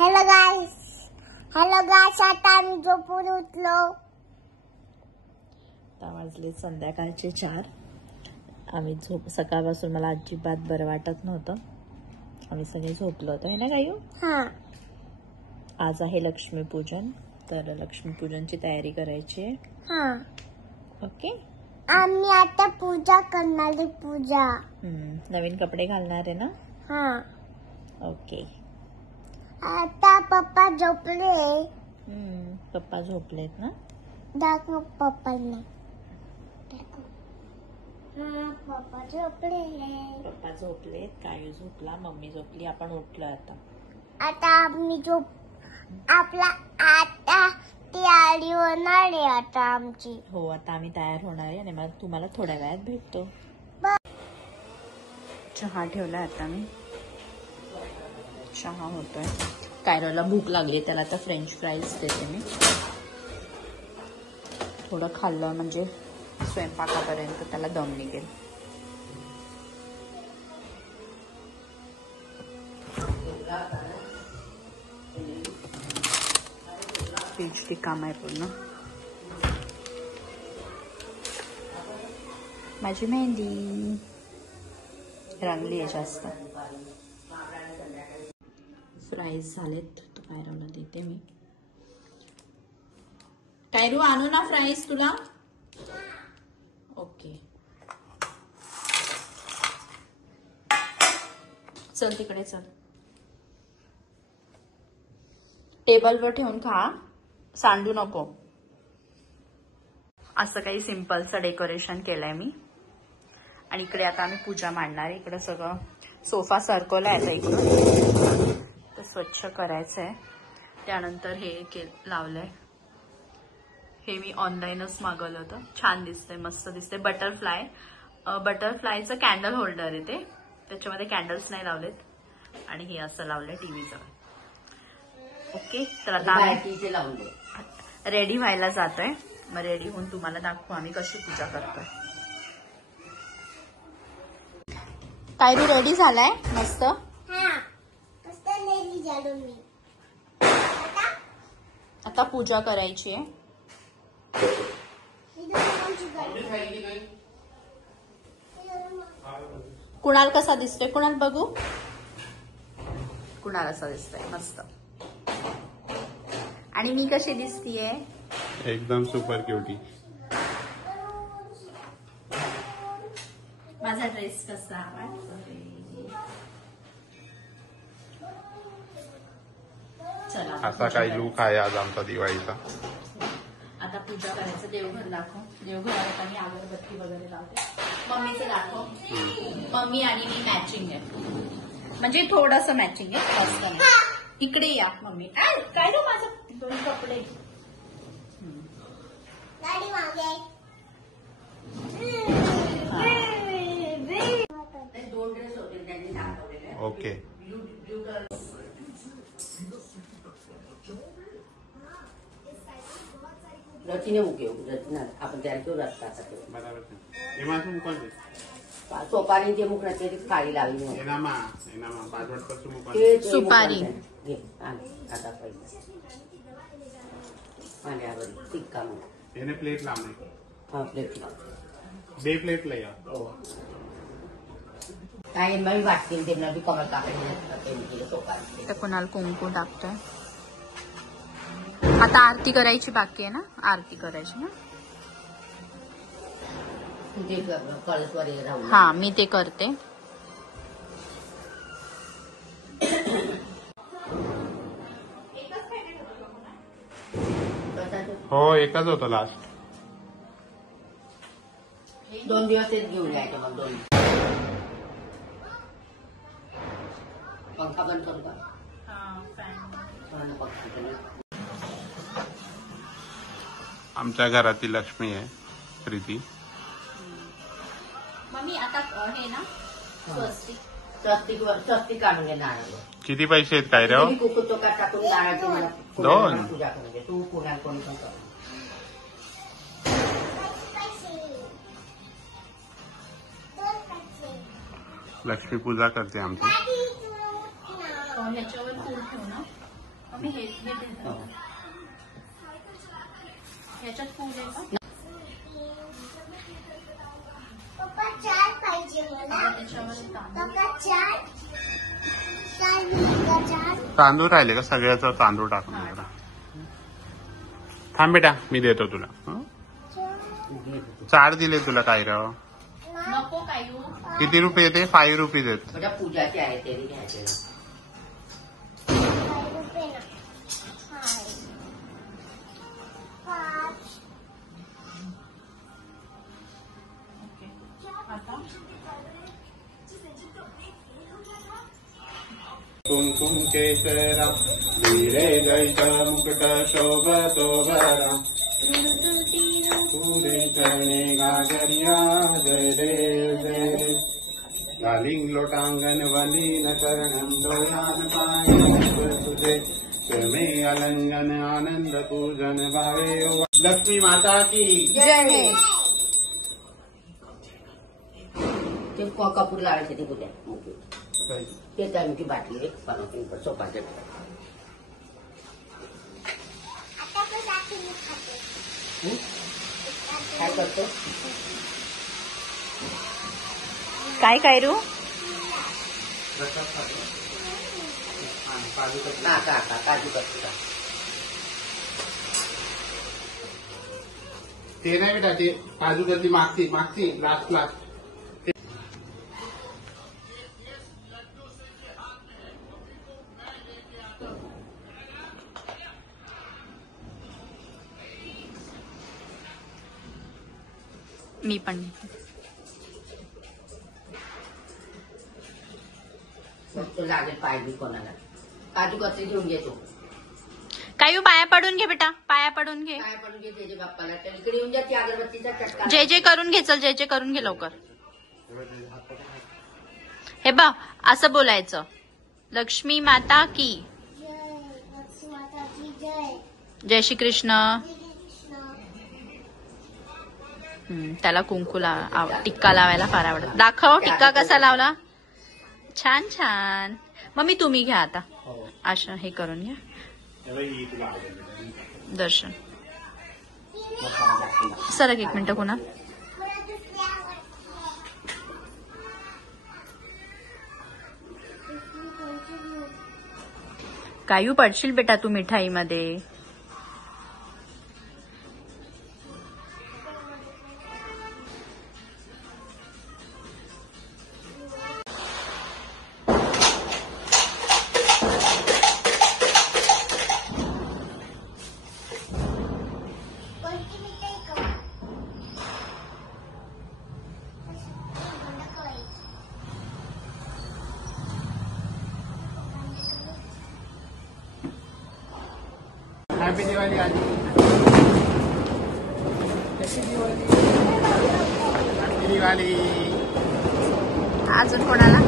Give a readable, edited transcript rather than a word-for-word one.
Hello guys आता आम्ही झोपून उठलो. आता वाजले संध्याकाळचे 4. आम्ही सकाळपासून मला अजिबात बरं वाटत नव्हतं. आम्ही सगळे झोपलो होतो है ना गायू. आज आहे लक्ष्मीपूजन, तर लक्ष्मीपूजनची तयारी करायची आहे. ओके, आम्ही आता पूजा करणार आहे. पूजा नवीन कपडे घालणार आहे ना. ओके, आता पप्पा झोपले. पप्पा झोपलेत ना. दाखव पप्पांना. पप्पा झोपले. पप्पा झोपलेत, कायू झोपला, मम्मी झोपली, आपण उठलो आता आम्ही आपला आता तयारी होणार आहे आता आमची. हो, आता आम्ही तयार होणार आहे आणि मग तुम्हाला थोड्या वेळात भेटतो. चहा ठेवला आता मी. चहा होतोय. कायरोला भूक लागली, त्याला आता फ्रेंच फ्राईज देते मी. थोडं खाल्लं म्हणजे स्वयंपाकापर्यंत त्याला दम निघेल. पीच काम आहे पूर्ण. माझी मेहंदी रंगली आहे जास्त. फ्राईज झालेत, तो कायरोला देते मी. कायरू आणू ना फ्राईज तुला. ओके, चल तिकडे चल. टेबलवर ठेवून खा, सांडू नको. असं काही सिंपलचं डेकोरेशन केलंय मी. आणि इकडे आता आम्ही पूजा मांडणार आहे. इकडे सगळं सोफा सरकवलाय आता इकडून, तर स्वच्छ करायचंय. त्यानंतर हे लावलंय. हे मी ऑनलाईनच मागवलं होतं. छान दिसतंय, मस्त दिसतंय. बटरफ्लायचं कॅन्डल होल्डर आहे ते. त्याच्यामध्ये कॅन्डल्स नाही लावलेत. आणि हे असं लावलंय टीव्हीचं. ओके, तर आता रेडी व्हायला जातोय. मग रेडी होऊन तुम्हाला दाखवू आम्ही कशी पूजा करतोय. कायरू रेडी झालाय मस्त. आता पूजा करायची आहे. कुणाल कसा दिसतोय, कुणाल बघू. कुणाल असा दिसतोय मस्त. आणि मी कशी दिसतीये. एकदम सुपर क्यूटी. माझा ड्रेस कसा चला. असा काही लुक आहे आज आमचा दिवाळीचा. आता पूजा करायचं. देवघर दाखव. देवघरात आम्ही अगरबत्ती वगैरे लावते. मम्मीचं दाखव. मम्मी आणि मी मॅचिंग आहे, म्हणजे थोडस मॅचिंग आहे, जास्त नाही. इकडे या मम्मी. काय रे माझं 2 कपडे. ओके, रचीने उगे रचना आपण त्याला तो रस्ता सोपारी जे मुखण्याचे काळी लावली. सुपारी आता पहिलं माझ्यावर टिक्का याने प्लेट लावणे. हा प्लेट लाव. दे प्लेट लय. काय मी वाटते त्यांना बी कमल कापड सोपारी. तर कुणाल कुंकू टाकतोय. आता आरती करायची बाकी आहे ना. आरती करायची ना. कळसवर राहू. हा, मी ते करते. हो, एकच होतं लास्ट. 2 दिवस तेच घेऊन यायचं. मग 2 पंखा बंद करू का. आमच्या घरातील लक्ष्मी आहे प्रीती. मम्मी आता हे ना स्वस्तिक काढून घेणार. किती पैसे आहेत काय रे. कुकुतो का टाकून नारळाची मला 2 पूजा करून दे. तू पुण्यात कोणी पण कर. लक्ष्मी पूजा करते आमची. ह्याच्यावर फूल ठेवू ना. मम्मी हे दे. ह्याच्यात फूल आहे का? पप्पा चार पाहिजे मला. त्याच्यामध्ये तांदूळ. पप्पा चार चार मिनिटं चार. तांदूळ राहिले का? सगळ्याचा तांदूळ टाकून दे जरा. थांब बेटा, मी देतो तुला. हं? 4 दिले तुला काय राव? नको कायू. किती रुपये येते? 5 रुपीज आहेत. म्हणजे पूजाचे आहे ते घ्यायचे. 5 रुपये ना. 5. ओके. आता कुंकुम केसरा धीरे जैसा मुकुट शोभतो भरा पुरे चरणे गाजरिया जय देव जय देव गालिंग लोटांगण वलीन करणं डोळ्यान पाय तुझे मे अलंगन आनंद पूजन भावे लक्ष्मी माता की जय. ते कपूर लावायचे ते कुठे ते त्यांची बाटली एक बनवते सोपाचे. आता पण रात्री मी खाते. काय करतो? काय काय रू? काजू करतो. ते नाही बेटा, ते काजू कतली मागची लास्ट. मी पण. लागेल पाय बी कोणाला. काजू कतरी घेऊन घेतो. कायू पाया पडून घे बेटा, पाया पडून घे. काय पडून घे त्याच्या बाप्पाला. त्याला इकडे येऊन जाते अगरबत्तीचा चटका. जे जे करून घे, चल जे जे करून घे लवकर. हे बा असं बोलायचं, लक्ष्मी माता की जय लक्ष्मी माता की जय. जय श्री कृष्ण. कृष्ण. त्याला कुंकू टिक्का लावायला फार आवडत. दाखव टिक्का कसा लावला. छान छान. मम्मी तुम्ही घ्या आता. अशा हे करून घ्या. दर्शन सरक एक मिनिट. कुणा कायू पडशील बेटा तू मिठाईमध्ये. कोणती मिठाई खाऊ? हॅपी दिवाळी आजी. हॅपी दिवाळी. अजून कोणाला